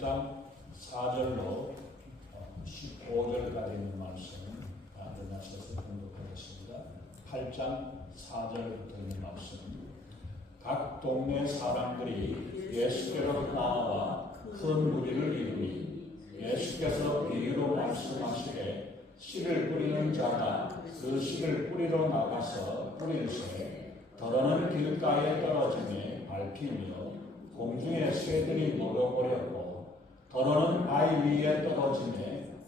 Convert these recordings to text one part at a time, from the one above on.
8장 4절로 15절까지 있는 말씀 일어나셔서 공독하겠습니다. 8장 4절부터 있는 말씀. 각 동네 사람들이 예수께로 나와 큰 무리를 이루니 예수께서 비유로 말씀하시되 씨를 뿌리는 자가 그 씨를 뿌리러 나가서 뿌릴새 더러는 길가에 떨어지며 밟히며 공중에 새들이 먹어버렸고 더러는 바위 위에 떨어지며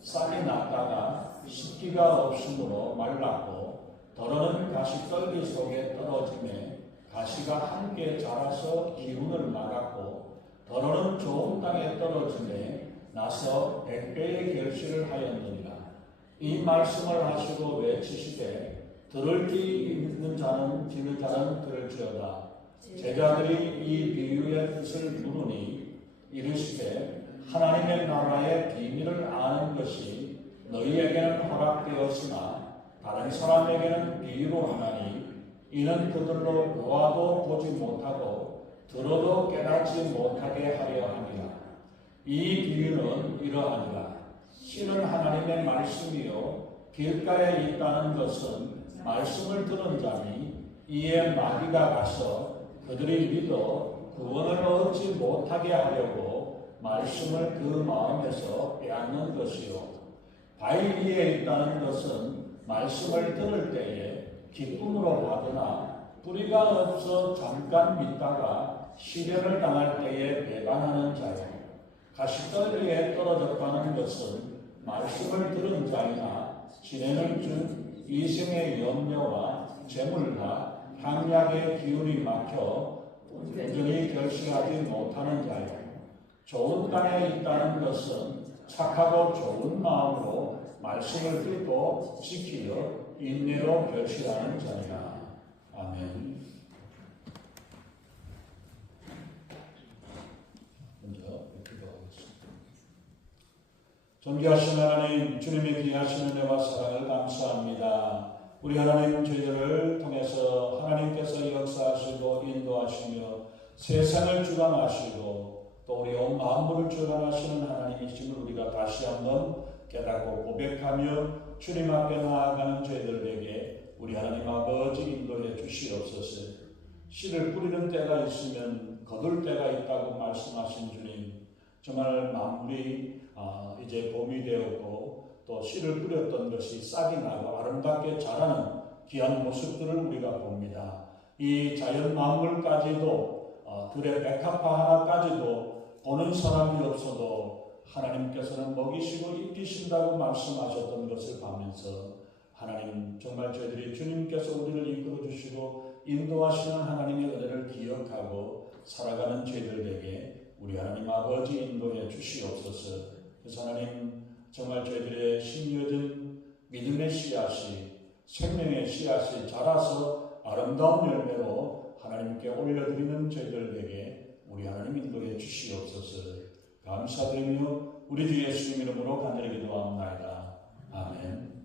싹이 났다가 습기가 없으므로 말랐고 더러는 가시떨기 속에 떨어지며 가시가 함께 자라서 기운을 막았고 더러는 좋은 땅에 떨어지며 나서 100배의 결실을 하였느니라. 이 말씀을 하시고 외치시되 들을 귀 있는 자는 듣는 자는 들을지어다. 제자들이 이 비유의 뜻을 물으니 이르시되 하나님의 나라의 비밀을 아는 것이 너희에게는 허락되었으나 다른 사람에게는 비유로 하나니 이는 그들로 보아도 보지 못하고 들어도 깨닫지 못하게 하려 함이라. 이 비유는 이러하니라. 씨는 하나님의 말씀이요 길가에 있다는 것은 말씀을 들은 자니 이에 마귀가 가서 그들이 믿어 구원을 얻지 못하게 하려고 말씀을 그 마음에서 빼앗는 것이요 바위 위에 있다는 것은 말씀을 들을 때에 기쁨으로 받으나 뿌리가 없어 잠깐 믿다가 시련을 당할 때에 배반하는 자요 가시떨기에 떨어졌다는 것은 말씀을 들은 자이나 지내는 중 이생의 염려와 재물과 향약의 기운이 막혀 온전히 결실하지 못하는 자요 좋은 땅에 있다는 것은 착하고 좋은 마음으로 말씀을 듣고 지키어 인내로 결실하는 자니라. 아멘. 먼저 기도하겠습니다. 존귀하신 하나님, 주님의 귀하신 은혜와 사랑을 감사합니다. 우리 하나님 저희들을 통해서 하나님께서 역사하시고 인도하시며 세상을 주관하시고 또 우리 온 만물을 주관하시는 하나님이심을 우리가 다시 한번 깨닫고 고백하며 주님 앞에 나아가는 저희들에게 우리 하나님 아버지 인도해 주시옵소서. 씨를 뿌리는 때가 있으면 거둘 때가 있다고 말씀하신 주님, 정말 만물이 이제 봄이 되었고 또 씨를 뿌렸던 것이 싹이 나고 아름답게 자라는 귀한 모습들을 우리가 봅니다. 이 자연 만물까지도 들의 백합화 하나까지도 보는 사람이 없어도 하나님께서는 먹이시고 입히신다고 말씀하셨던 것을 보면서 하나님 정말 저희들이 주님께서 우리를 이끌어 주시고 인도하시는 하나님의 은혜를 기억하고 살아가는 저희들에게 우리 하나님 아버지 인도해 주시옵소서. 그래서 하나님 정말 저희들의 심겨진 믿음의 씨앗이 생명의 씨앗이 자라서 아름다운 열매로 하나님께 올려드리는 저희들에게 우리 하나님 인도해 주시옵소서. 감사드리며 우리 주 예수님 이름으로 간절히 기도합니다. 아멘.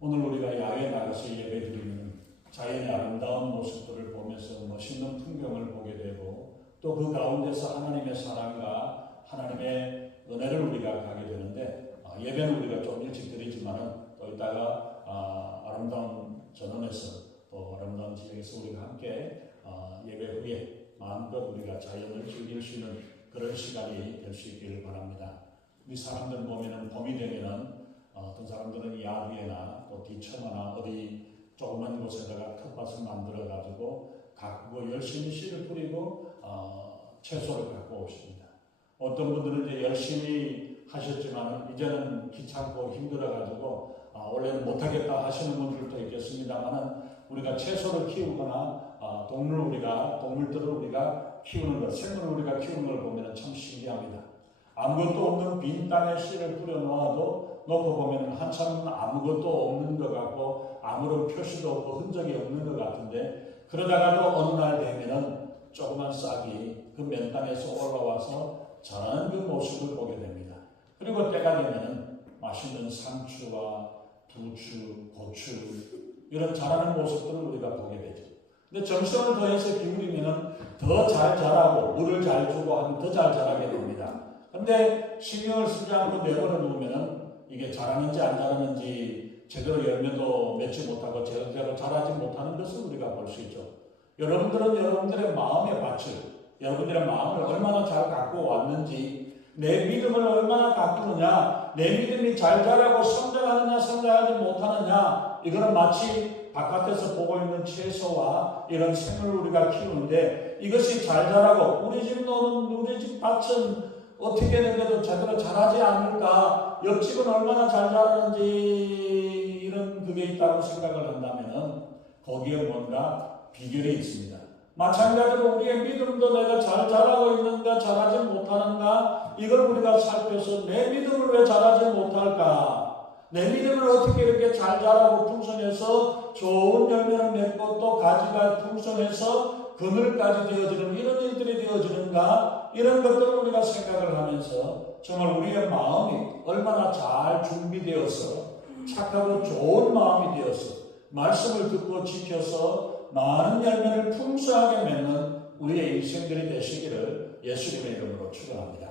오늘 우리가 야외에 나가서 예배드리는 자연의 아름다운 모습들을 보면서 멋있는 풍경을 보게 되고 또 그 가운데서 하나님의 사랑과 하나님의 은혜를 우리가 가게 되는데 예배는 우리가 좀 일찍 드리지만 또 이따가 아름다운 전원에서 또 아름다운 지역에서 우리가 함께 예배 후에 마음껏 우리가 자연을 즐길 수 있는 그런 시간이 될 수 있기를 바랍니다. 우리 사람들 보면은 봄이 되면은 어떤 사람들은 야부에나 또 뒤처마나 어디 조그만 곳에다가 텃밭을 만들어 가지고 가꾸고 열심히 씨를 뿌리고 채소를 갖고 오십니다. 어떤 분들은 이제 열심히 하셨지만 이제는 귀찮고 힘들어 가지고 원래는 못하겠다 하시는 분들도 있겠습니다만은 우리가 채소를 키우거나 동물들을 우리가 키우는 것, 생물을 우리가 키우는 걸 보면 참 신기합니다. 아무것도 없는 빈 땅에 씨를 뿌려 놓고 보면 한참 아무것도 없는 것 같고 아무런 표시도 없고 흔적이 없는 것 같은데 그러다가도 어느 날 되면은 조그만 싹이 그 맨 땅에서 올라와서 자라는 그 모습을 보게 됩니다. 그리고 때가 되면은 맛있는 상추와 부추, 고추 이런 자라는 모습들을 우리가 보게 되죠. 근데 정성을 더해서 기울이면은 더 잘 자라고 물을 잘 주고 하면 더 잘 자라게 됩니다. 근데 신경을 쓰지 않고 내버려 놓으면은 이게 자라는지 안 자라는지 제대로 열매도 맺지 못하고 제대로 자라지 못하는 것을 우리가 볼 수 있죠. 여러분들은 여러분들의 마음의 밭을, 여러분들의 마음을 얼마나 잘 갖고 왔는지, 내 믿음을 얼마나 가꾸느냐, 내 믿음이 잘 자라고 성장하느냐 성장하지 못하느냐, 이거는 마치 바깥에서 보고 있는 채소와 이런 생물을 우리가 키우는데 이것이 잘 자라고 우리 집 밭은 어떻게 했는데도 제대로 자라지 않을까, 옆집은 얼마나 잘 자라는지 이런 그게 있다고 생각을 한다면 거기에 뭔가 비결이 있습니다. 마찬가지로 우리의 믿음도 내가 잘 자라고 있는가 자라지 못하는가, 이걸 우리가 살펴서 내 믿음을 왜 자라지 못할까, 내 믿음을 어떻게 이렇게 잘 자라고 풍성해서 좋은 열매를 맺고 또 가지가 풍성해서 그늘까지 되어지는 이런 일들이 되어지는가, 이런 것들을 우리가 생각을 하면서 정말 우리의 마음이 얼마나 잘 준비되어서 착하고 좋은 마음이 되어서 말씀을 듣고 지켜서 많은 열매를 풍성하게 맺는 우리의 일생들이 되시기를 예수님의 이름으로 축원합니다.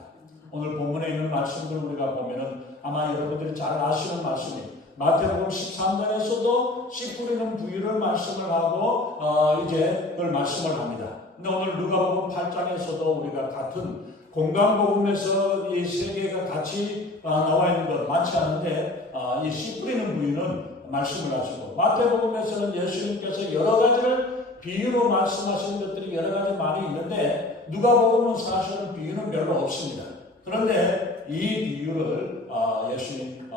오늘 본문에 있는 말씀들을 우리가 보면은 아마 여러분들이 잘 아시는 말씀이 마태복음 13장에서도 씨 뿌리는 부유를 말씀을 하고 이제 그걸 말씀을 합니다. 근데 오늘 누가복음 8장에서도 우리가 같은 공간복음에서 이 세 개가 같이 나와 있는 것 많지 않은데 이 씨 뿌리는 부유는 말씀을 하시고, 마태복음에서는 예수님께서 여러 가지를 비유로 말씀하시는 것들이 여러 가지 많이 있는데 누가복음은 사실은 비유는 별로 없습니다. 그런데 이 비유를 예수님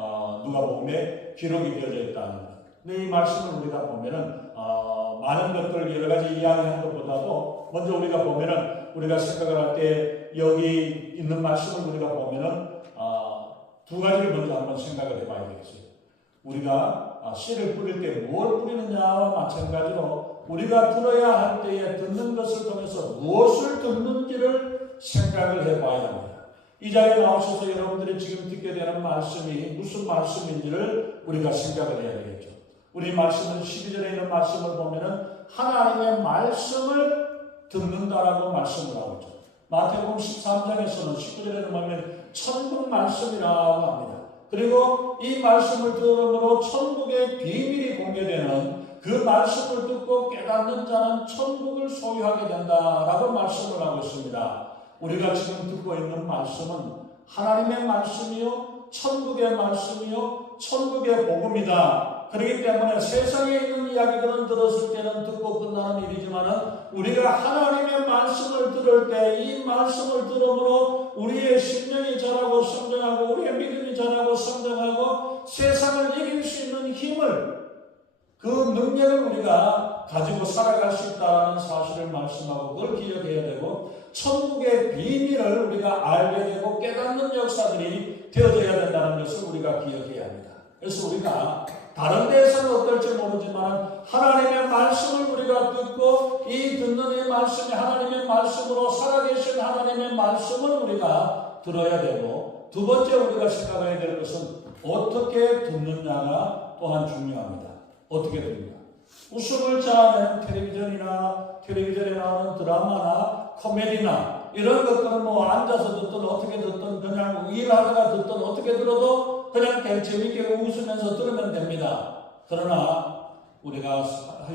누가복음에 기록이 되어져 있다는 것. 근데 이 말씀을 우리가 보면은 많은 것들을 여러 가지 이야기하는 것보다도 먼저 우리가 보면은 우리가 생각을 할 때 여기 있는 말씀을 우리가 보면은 두 가지를 먼저 한번 생각을 해봐야 되겠어요. 우리가 씨를 뿌릴 때 무엇을 뿌리느냐와 마찬가지로 우리가 들어야 할 때에 듣는 것을 통해서 무엇을 듣는지를 생각을 해봐야 합니다. 이 자리에 나오셔서 여러분들이 지금 듣게 되는 말씀이 무슨 말씀인지를 우리가 생각을 해야 되겠죠. 우리 말씀은 12절에 있는 말씀을 보면은 하나님의 말씀을 듣는다라고 말씀을 하고 있죠. 마태복음 13장에서는 19절에는 보면 천국 말씀이라고 합니다. 그리고 이 말씀을 들음으로 천국의 비밀이 공개되는 그 말씀을 듣고 깨닫는 자는 천국을 소유하게 된다라고 말씀을 하고 있습니다. 우리가 지금 듣고 있는 말씀은 하나님의 말씀이요, 천국의 말씀이요, 천국의 복음이다. 그렇기 때문에 세상에 있는 이야기들은 들었을 때는 듣고 끝나는 일이지만 우리가 하나님의 말씀을 들을 때 이 말씀을 들음으로 우리의 심령이 자라고 성장하고 우리의 믿음이 자라고 성장하고 세상을 이길 수 있는 힘을, 그 능력을 우리가 가지고 살아갈 수 있다는 사실을 말씀하고 그걸 기억해야 되고, 천국의 비밀을 우리가 알게 되고 깨닫는 역사들이 되어져야 된다는 것을 우리가 기억해야 합니다. 그래서 우리가 다른 데에서는 어떨지 모르지만 하나님의 말씀을 우리가 듣고 이 듣는 이 말씀이 하나님의 말씀으로 살아계신 하나님의 말씀을 우리가 들어야 되고, 두 번째 우리가 생각해야 될 것은 어떻게 듣느냐가 또한 중요합니다. 어떻게 듣느냐. 웃음을 자아내는 텔레비전에 나오는 드라마나 코미디나 이런 것들은 뭐 앉아서 듣든 어떻게 듣든 그냥 일하다가 듣든 어떻게 들어도 그냥 재밌게 웃으면서 들으면 됩니다. 그러나 우리가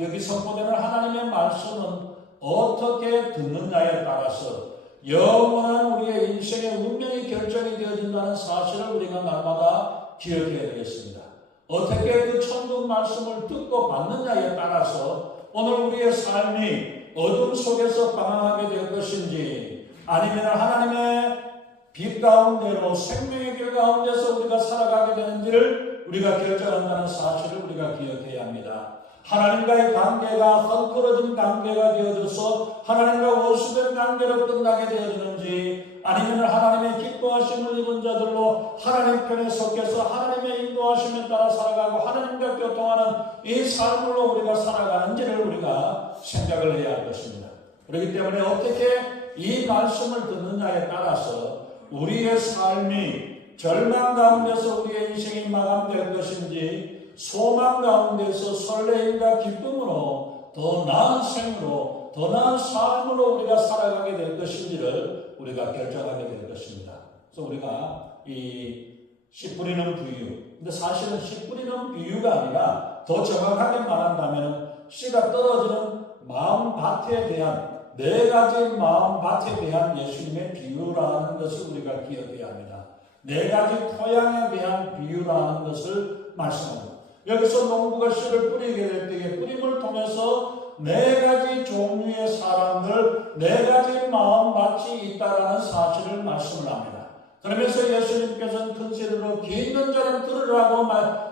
여기 선포되는 하나님의 말씀은 어떻게 듣느냐에 따라서 영원한 우리의 인생의 운명이 결정이 되어진다는 사실을 우리가 날마다 기억해야 되겠습니다. 어떻게 그 천국 말씀을 듣고 받느냐에 따라서 오늘 우리의 삶이 어둠 속에서 방황하게 될 것인지 아니면 하나님의 빛 가운데로 생명의 길 가운데서 우리가 살아가게 되는지를 우리가 결정한다는 사실을 우리가 기억해야 합니다. 하나님과의 관계가 헝클어진 관계가 되어져서 하나님과 오수된 관계로 끝나게 되어지는지, 아니면 하나님의 기뻐하심을 입은 자들로 하나님 편에 속해서 하나님의 인도하심에 따라 살아가고 하나님과 교통하는 이 삶으로 우리가 살아가는지를 우리가 생각을 해야 할 것입니다. 그렇기 때문에 어떻게 이 말씀을 듣느냐에 따라서 우리의 삶이 절망 가운데서 우리의 인생이 마감될 것인지 소망 가운데서 설레임과 기쁨으로 더 나은 생으로, 더 나은 삶으로 우리가 살아가게 될 것인지를 우리가 결정하게 될 것입니다. 그래서 우리가 이 씨 뿌리는 비유, 근데 사실은 씨 뿌리는 비유가 아니라 더 정확하게 말한다면 씨가 떨어지는 마음밭에 대한, 네 가지 마음밭에 대한 예수님의 비유라는 것을 우리가 기억해야 합니다. 네 가지 토양에 대한 비유라는 것을 말씀합니다. 여기서 농부가 씨를 뿌리게 될 때에 뿌림을 통해서 네 가지 종류의 사람들, 네 가지 마음밭이 있다라는 사실을 말씀을 합니다. 그러면서 예수님께서는 큰 소리로 귀 있는 자는 들으라고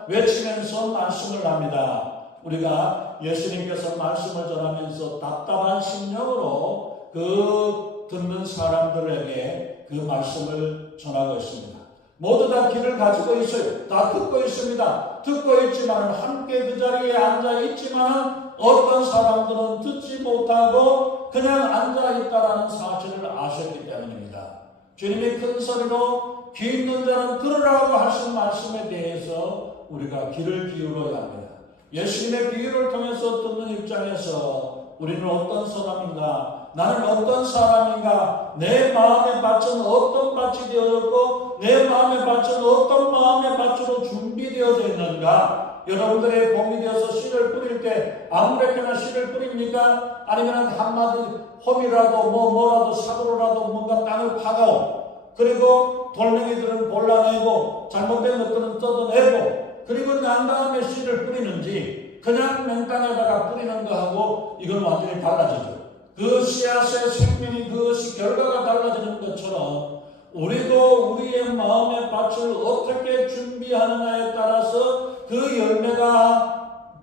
외치면서 말씀을 합니다. 우리가 예수님께서 말씀을 전하면서 답답한 심령으로 그 듣는 사람들에게 그 말씀을 전하고 있습니다. 모두 다 귀를 가지고 있어요. 다 듣고 있습니다. 듣고 있지만 함께 그 자리에 앉아 있지만 어떤 사람들은 듣지 못하고 그냥 앉아 있다라는 사실을 아셨기 때문입니다. 주님이 큰 소리로 귀 있는 자는 들으라고 하신 말씀에 대해서 우리가 귀를 기울여야 합니다. 예수님의 비유를 통해서 듣는 입장에서 우리는 어떤 사람인가, 나는 어떤 사람인가, 내 마음의 밭은 어떤 밭이 되어졌고 내 마음의 밭은 어떤 마음의 밭으로 준비되어져 있는가. 여러분들의 봄이 되어서 씨를 뿌릴 때 아무렇게나 씨를 뿌립니까? 아니면 한마디 홈이라도 뭐라도 사고로라도 뭔가 땅을 파고, 그리고 돌멩이들은 골라내고 잘못된 것들은 뜯어내고, 그리고 난 다음에 씨를 뿌리는지 그냥 맨땅에다가 뿌리는 거하고 이건 완전히 달라지죠. 그 씨앗의 생명이, 그것이 결과가 달라지는 것처럼 우리도 우리의 마음의 밭을 어떻게 준비하느냐에 따라서 그 열매가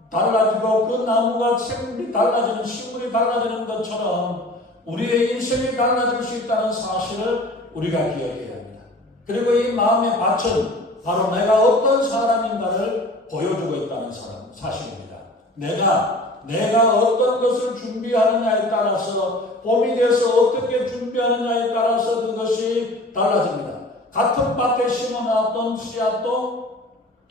달라지고 그 나무가 생물이 달라지는, 식물이 달라지는 것처럼 우리의 인생이 달라질 수 있다는 사실을 우리가 기억해야 합니다. 그리고 이 마음의 밭은 바로 내가 어떤 사람인가를 보여주고 있다는 사실입니다. 내가 어떤 것을 준비하느냐에 따라서, 봄이 돼서 어떻게 준비하느냐에 따라서 그것이 달라집니다. 같은 밭에 심어놨던 씨앗도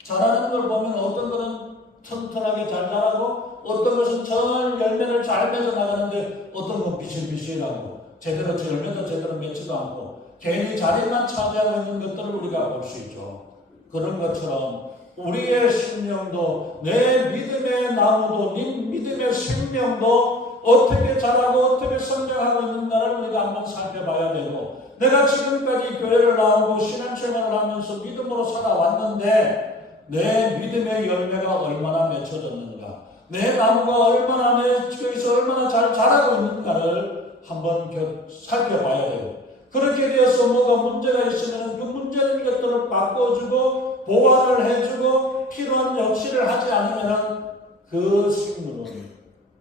자라는 걸 보면 어떤 것은 튼튼하게 잘 자라고 어떤 것은 전 열매를 잘 맺어 나가는데 어떤 건 비실비실하고 제대로 열매도 제대로 맺지도 않고 괜히 자리만 차지하고 있는 것들을 우리가 볼 수 있죠. 그런 것처럼 우리의 심령도, 내 믿음의 나무도, 네 믿음의 생명도 어떻게 자라고 어떻게 성장하고 있는가를 우리가 한번 살펴봐야 되고, 내가 지금까지 교회를 나오고 신앙생활을 하면서 믿음으로 살아왔는데 내 믿음의 열매가 얼마나 맺혀졌는가, 내 나무가 얼마나 맺혀서 얼마나 잘 자라고 있는가를 한번 살펴봐야 되고, 그렇게 되어서 뭐가 문제가 있으면 그 문제된 것들을 바꿔주고 보완을 해주고 필요한 역시를 하지 않으면 그 식물은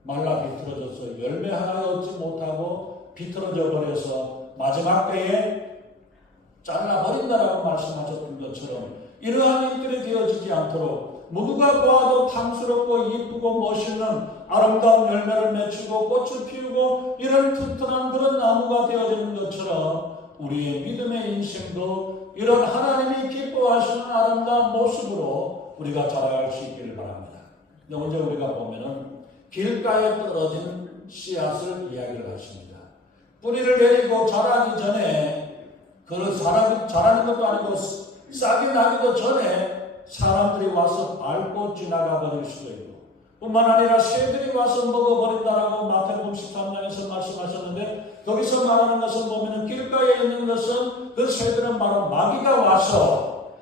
말라 비틀어져서 열매 하나 얻지 못하고 비틀어져 버려서 마지막 때에 잘라버린다라고 말씀하셨던 것처럼 이러한 일들이 되어지지 않도록 모두가 보아도 탐스럽고 이쁘고 멋있는 아름다운 열매를 맺히고 꽃을 피우고 이런 튼튼한 그런 나무가 되어지는 것처럼 우리의 믿음의 인생도 이런 하나님이 기뻐하시는 아름다운 모습으로 우리가 자라갈 수 있기를 바랍니다. 근데 언제 우리가 보면은 길가에 떨어진 씨앗을 이야기를 하십니다. 뿌리를 내리고 자라기 전에, 그 자라는 것도 아니고 싹이 나기도 전에 사람들이 와서 밟고 지나가 버릴 수도 있고, 뿐만 아니라 새들이 와서 먹어버린다라고 마태복음 13장에서 말씀하셨는데, 거기서 말하는 것은 보면은 길가에 있는 것은 그 새들은 바로 마귀가 와서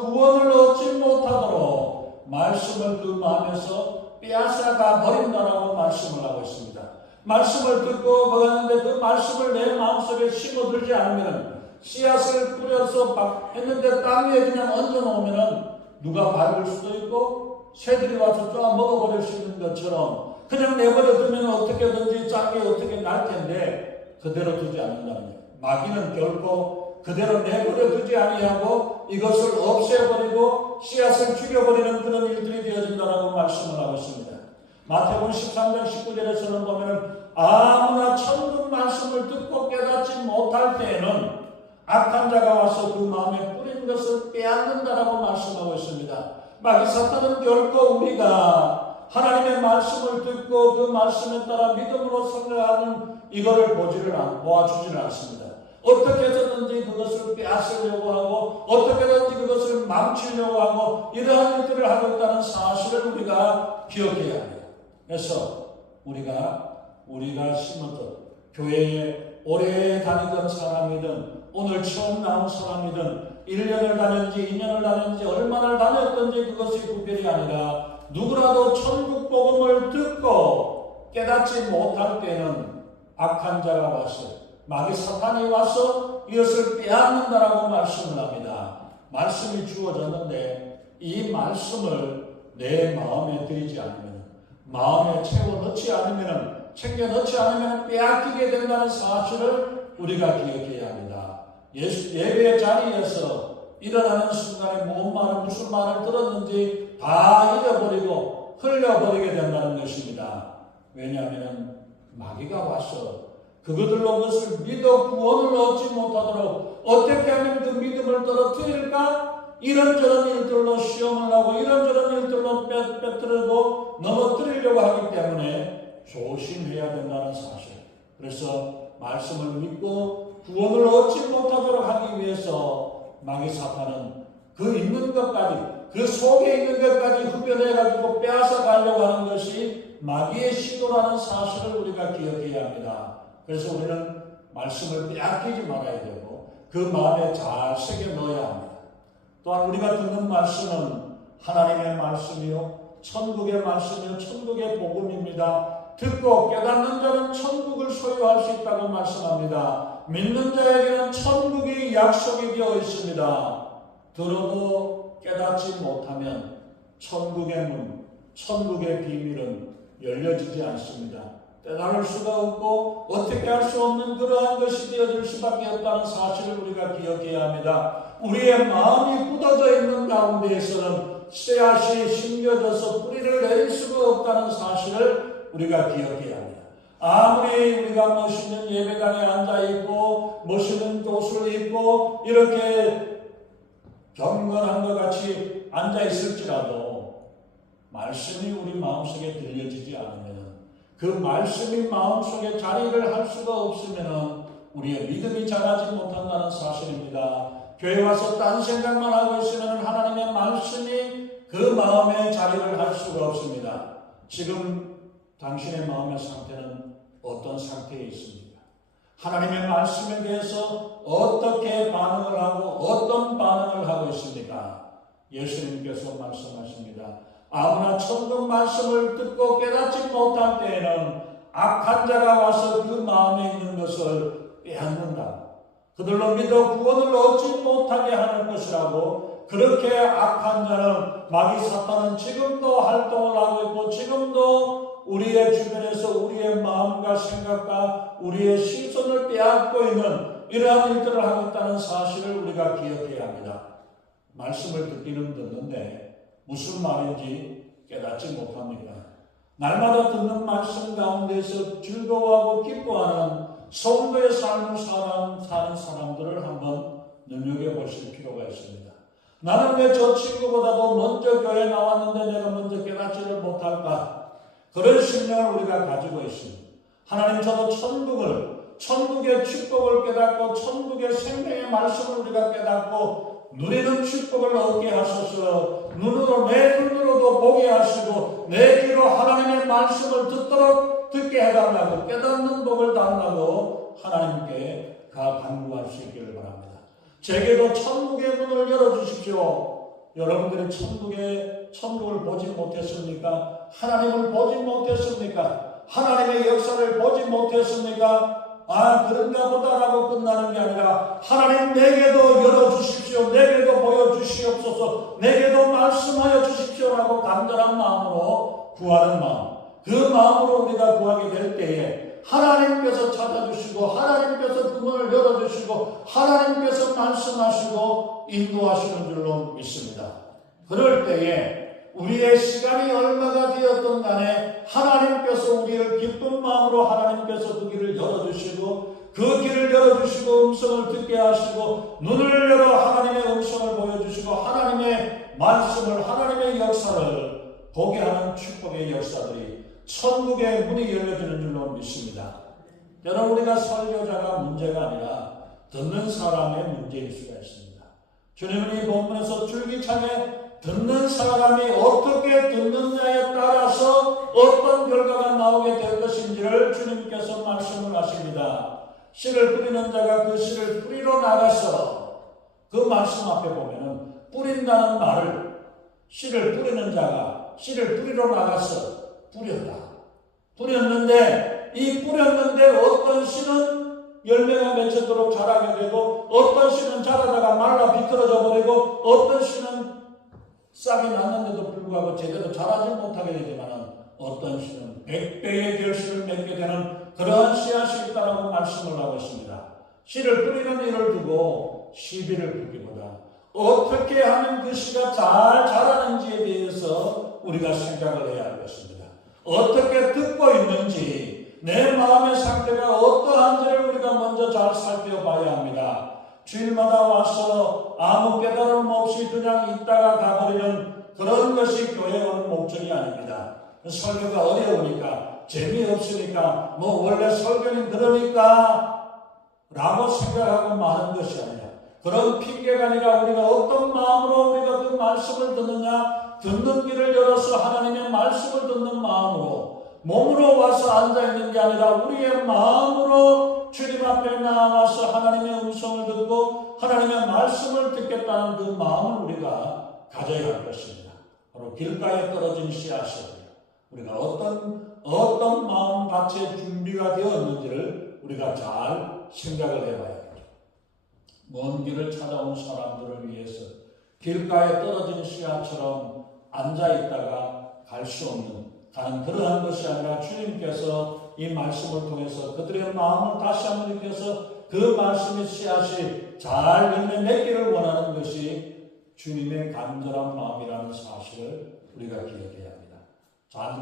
구원을 얻지 못하도록 말씀을 그 마음에서 빼앗아가 버린다라고 말씀을 하고 있습니다. 말씀을 듣고 거하는데 그 말씀을 내 마음속에 심어들지 않으면, 씨앗을 뿌려서 했는데 땅 위에 그냥 얹어놓으면 누가 밟을 수도 있고 새들이 와서 쫙 먹어버릴 수 있는 것처럼 그냥 내버려 두면 어떻게든지 짝이 어떻게 날 텐데 그대로 두지 않는다는 거예요. 마귀는 결코 그대로 내버려 두지 아니하고 이것을 없애버리고 씨앗을 죽여버리는 그런 일들이 되어진다라고 말씀을 하고 있습니다. 마태복음 13장 19절에서는 보면 아무나 천국 말씀을 듣고 깨닫지 못할 때에는 악한 자가 와서 그 마음에 뿌린 것을 빼앗는다라고 말씀하고 있습니다. 마귀 사탄은 결코 우리가 하나님의 말씀을 듣고 그 말씀에 따라 믿음으로 생각하는 이거를 보아주지를 않습니다. 어떻게 해서든지 그것을 빼앗으려고 하고 어떻게든지 그것을 망치려고 하고 이러한 일들을 하고 있다는 사실을 우리가 기억해야 합니다. 그래서 우리가 심었던 교회에 오래 다니던 사람이든 오늘 처음 나온 사람이든 1년을 다녔는지 2년을 다녔는지 얼마나 다녔던지 그것이 구별이 아니라 누구라도 천국 복음을 듣고 깨닫지 못할 때는 악한 자가 와서 마귀 사탄이 와서 이것을 빼앗는다라고 말씀을 합니다. 말씀이 주어졌는데 이 말씀을 내 마음에 들이지 않으면, 마음에 채워 넣지 않으면, 챙겨 넣지 않으면 빼앗기게 된다는 사실을 우리가 기억해야 합니다. 예배 자리에서 일어나는 순간에 무슨 말을 들었는지 다 잊어버리고 흘려버리게 된다는 것입니다. 왜냐하면 마귀가 와서 그것들로 그것을 믿어 구원을 얻지 못하도록 어떻게 하면 그 믿음을 떨어뜨릴까? 이런저런 일들로 시험을 하고 이런저런 일들로 빼뜨리고 넘어뜨리려고 하기 때문에 조심해야 된다는 사실. 그래서 말씀을 믿고 구원을 얻지 못하도록 하기 위해서 마귀 사탄은 그 있는 것까지, 그 속에 있는 것까지 흡연해가지고 빼앗아 가려고 하는 것이 마귀의 시도라는 사실을 우리가 기억해야 합니다. 그래서 우리는 말씀을 빼앗기지 말아야 되고 그 마음에 잘 새겨 넣어야 합니다. 또한 우리가 듣는 말씀은 하나님의 말씀이요 천국의 말씀이요 천국의 복음입니다. 듣고 깨닫는 자는 천국을 소유할 수 있다고 말씀합니다. 믿는 자에게는 천국이 약속이 되어 있습니다. 들어도 깨닫지 못하면 천국의 문, 천국의 비밀은 열려지지 않습니다. 깨달을 수가 없고 어떻게 할 수 없는 그러한 것이 되어질 수밖에 없다는 사실을 우리가 기억해야 합니다. 우리의 마음이 굳어져 있는 가운데에서는 씨앗이 심겨져서 뿌리를 내릴 수가 없다는 사실을 우리가 기억해야 합니다. 아무리 우리가 멋있는 예배당에 앉아있고 멋있는 옷을 입고 이렇게 경건한 것 같이 앉아있을지라도 말씀이 우리 마음속에 들려지지 않으면 그 말씀이 마음속에 자리를 할 수가 없으면 우리의 믿음이 자라지 못한다는 사실입니다. 교회 와서 딴 생각만 하고 있으면 하나님의 말씀이 그 마음에 자리를 할 수가 없습니다. 지금 당신의 마음의 상태는 어떤 상태에 있습니까? 하나님의 말씀에 대해서 어떻게 반응을 하고 어떤 반응을 하고 있습니까? 예수님께서 말씀하십니다. 아무나 천국 말씀을 듣고 깨닫지 못할 때에는 악한 자가 와서 그 마음에 있는 것을 빼앗는다. 그들로 믿어 구원을 얻지 못하게 하는 것이라고. 그렇게 악한 자는 마귀 사탄은 지금도 활동을 하고 있고 지금도 우리의 주변에서 우리의 마음과 생각과 우리의 시선을 빼앗고 있는 이러한 일들을 하고 있다는 사실을 우리가 기억해야 합니다. 말씀을 듣기는 듣는데 무슨 말인지 깨닫지 못합니까? 날마다 듣는 말씀 가운데서 즐거워하고 기뻐하는 성도의 삶을 사는 사람들을 한번 눈여겨보실 필요가 있습니다. 나는 왜 저 친구보다도 먼저 교회에 나왔는데 내가 먼저 깨닫지를 못할까? 그런 심령을 우리가 가지고 있습니다. 하나님 저도 천국의 축복을 깨닫고 천국의 생명의 말씀을 우리가 깨닫고 누리는 축복을 얻게 하소서. 내 눈으로도 보게 하시고 내 귀로 하나님의 말씀을 듣게 해달라고 깨닫는 복을 달라고 하나님께 간구할 수 있기를 바랍니다. 제게도 천국의 문을 열어주십시오. 여러분들이 천국을 보지 못했습니까? 하나님을 보지 못했습니까? 하나님의 역사를 보지 못했습니까? 그런가 보다라고 끝나는 게 아니라 하나님 내게도 열어주십시오. 내게도 보여주시옵소서. 내게도 말씀하여 주십시오라고 간절한 마음으로 구하는 마음. 그 마음으로 우리가 구하게 될 때에 하나님께서 찾아주시고 하나님께서 그 문을 열어주시고 하나님께서 말씀하시고 인도하시는 줄로 믿습니다. 그럴 때에 우리의 시간이 얼마가 되었든 간에 하나님께서 우리를 기쁜 마음으로 하나님께서 그 길을 열어주시고 그 길을 열어주시고 음성을 듣게 하시고 눈을 열어 하나님의 음성을 보여주시고 하나님의 말씀을 하나님의 역사를 보게 하는 축복의 역사들이 천국의 문이 열려지는 줄로 믿습니다. 여러분, 우리가 설교자가 문제가 아니라 듣는 사람의 문제일 수가 있습니다. 주님은 이 본문에서 줄기차게 듣는 사람이 어떻게 듣느냐에 따라서 어떤 결과가 나오게 될 것인지를 주님께서 말씀을 하십니다. 씨를 뿌리는 자가 그 씨를 뿌리러 나가서, 그 말씀 앞에 보면은 뿌린다는 말을, 씨를 뿌리는 자가 씨를 뿌리러 나가서 뿌렸다. 뿌렸는데 이 뿌렸는데 어떤 씨는 열매가 맺히도록 자라게 되고, 어떤 씨는 자라다가 말라 비틀어져 버리고, 어떤 씨는 싹이 났는데도 불구하고 제대로 자라지 못하게 되지만, 어떤 씨는 100배의 결실을 맺게 되는 그러한 씨앗이 있다고 말씀을 하고 있습니다. 씨를 뿌리는 일을 두고 시비를 풀기보다 어떻게 하면 그 씨가 잘 자라는지에 대해서 우리가 생각을 해야 할 것입니다. 어떻게 듣고 있는지, 내 마음의 상태가 어떠한지를 우리가 먼저 잘 살펴봐야 합니다. 주일마다 와서 아무 깨달음 없이 그냥 있다가 가버리는 그런 것이 교회에 오는 목적이 아닙니다. 설교가 어려우니까, 재미없으니까, 원래 설교는 그러니까 라고 생각하고 마는 것이 아니라, 그런 핑계가 아니라 우리가 어떤 마음으로 우리가 그 말씀을 듣느냐, 듣는 길을 열어서 하나님의 말씀을 듣는 마음으로, 몸으로 와서 앉아있는 게 아니라 우리의 마음으로 주님 앞에 나와서 하나님의 음성을 듣고 하나님의 말씀을 듣겠다는 그 마음을 우리가 가져야 할 것입니다. 바로 길가에 떨어진 씨앗이에요. 우리가 어떤 마음밭에 준비가 되었는지를 우리가 잘 생각을 해봐야겠죠. 먼 길을 찾아온 사람들을 위해서 길가에 떨어진 씨앗처럼 앉아있다가 갈 수 없는, 다른 그러한 것이 아니라 주님께서 이 말씀을 통해서 그들의 마음을 다시 한번 입혀서 그 말씀의 씨앗이 잘 열매 맺기를 원하는 것이 주님의 간절한 마음이라는 사실을 우리가 기억해야 합니다.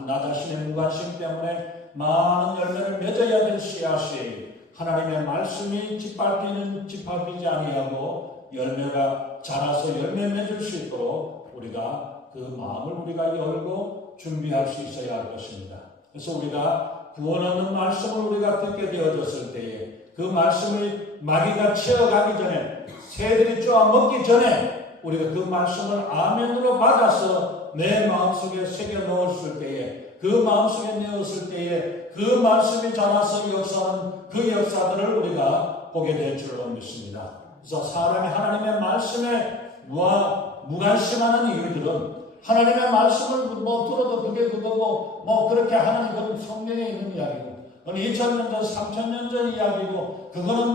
나 자신의 무관심 때문에 많은 열매를 맺어야 될 씨앗이 하나님의 말씀이 짓밟히지 아니하고 열매가 자라서 열매 맺을 수 있도록 우리가 그 마음을 우리가 열고 준비할 수 있어야 할 것입니다. 그래서 우리가 구원 얻는 말씀을 우리가 듣게 되어졌을 때에 그 말씀을 마귀가 채워가기 전에, 새들이 쪼아 먹기 전에 우리가 그 말씀을 아멘으로 받아서 내 마음속에 새겨 넣었을 때에, 그 마음속에 넣었을 때에 그 말씀이 자라서 역사하는 그 역사들을 우리가 보게 될 줄로 믿습니다. 그래서 사람이 하나님의 말씀에 무관심하는 이유들은 하나님의 말씀을 들어도 그게 그거고, 그렇게 하나님 그건 성경에 있는 이야기고, 2000년 전, 3000년 전 이야기고, 그거는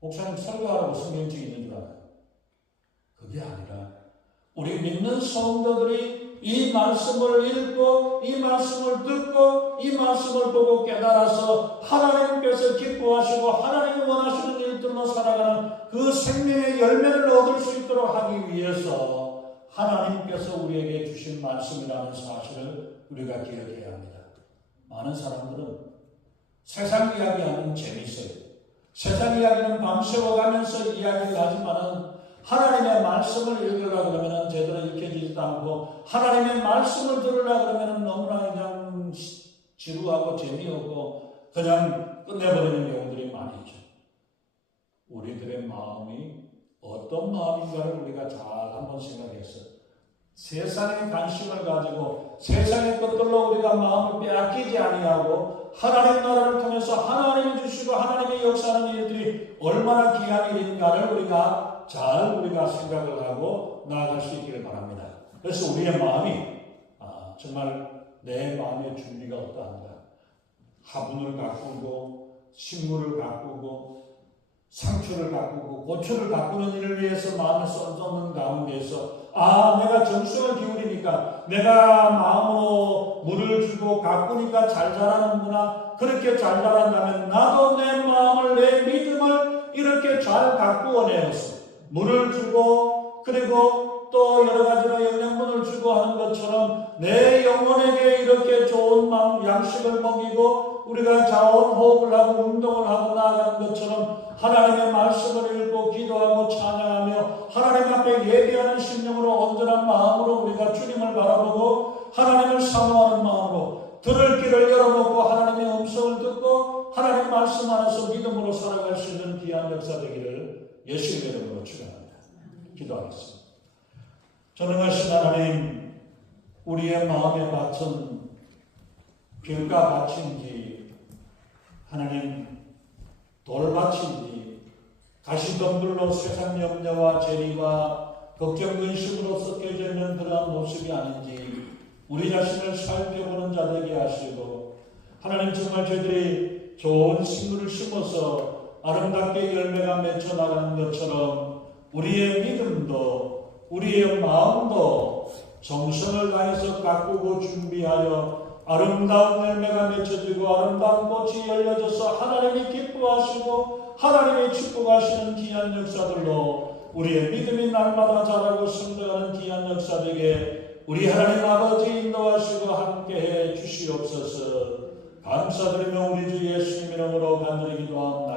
목사님 설교하라고 성경책이 있는 줄 알아요. 그게 아니라, 우리 믿는 성도들이 이 말씀을 읽고, 이 말씀을 듣고, 이 말씀을 보고 깨달아서 하나님께서 기뻐하시고 하나님이 원하시는 일들로 살아가는 그 생명의 열매를 얻을 수 있도록 하기 위해서 하나님께서 우리에게 주신 말씀이라는 사실을 우리가 기억해야 합니다. 많은 사람들은 세상 이야기하면 재밌어요. 세상 이야기는 밤새워가면서 이야기를 하지만은 하나님의 말씀을 읽으려고 그러면 제대로 읽혀지지도 않고, 하나님의 말씀을 들으려고 그러면 너무나 그냥 지루하고 재미없고 그냥 끝내버리는 경우들이 많이 있죠. 우리들의 마음이 어떤 마음인가를 우리가 잘 한번 생각해서 세상의 관심을 가지고 세상의 것들로 우리가 마음을 빼앗기지 아니하고, 하나님 나라를 통해서 하나님이 주시고 하나님의 역사하는 일들이 얼마나 귀한 일인가를 우리가 생각을 하고 나아갈 수 있기를 바랍니다. 그래서 우리의 마음이 정말 내 마음의 준비가 어떠한가, 화분을 가꾸고 식물을 가꾸고 상추를 가꾸고 고추를 가꾸는 일을 위해서 마음을 쏟는 가운데서 내가 정성을 기울이니까, 내가 마음으로 물을 주고 가꾸니까 잘 자라는구나, 그렇게 잘 자란다면 나도 내 마음을, 내 믿음을 이렇게 잘 가꾸어내어서 물을 주고, 그리고 또 여러 가지로 영양분을 주고 하는 것처럼 내 영혼에게 이렇게 좋은 양식을 먹이고 우리가 자원 호흡을 하고 운동을 하고 나아가는 것처럼 하나님의 말씀을 읽고 기도하고 찬양하며 하나님 앞에 예배하는 심령으로 온전한 마음으로 우리가 주님을 바라보고 하나님을 사모하는 마음으로 들을 길을 열어놓고 하나님의 음성을 듣고 하나님 말씀 안에서 믿음으로 살아갈 수 있는 귀한 역사 되기를 예수의 이름으로 축원합니다. 기도하겠습니다. 전능하신 하나님, 우리의 마음의 밭은 길가 밭인지 하나님 돌밭인지 가시덤불로 세상 염려와 재리와 걱정 근심으로 섞여져 있는 그러한 모습이 아닌지 우리 자신을 살펴보는 자 되게 하시고 하나님 정말 저희들이 좋은 식물을 심어서 아름답게 열매가 맺혀 나가는 것처럼 우리의 믿음도 우리의 마음도 정성을 다해서 가꾸고 준비하여 아름다운 열매가 맺혀지고 아름다운 꽃이 열려져서 하나님이 기뻐하시고 하나님이 축복하시는 귀한 역사들로 우리의 믿음이 날마다 자라고 성장하는 귀한 역사 되게 우리 하나님 아버지 인도하시고 함께해 주시옵소서. 감사드리며 우리 주 예수님 이름으로 간절히 기도합니다.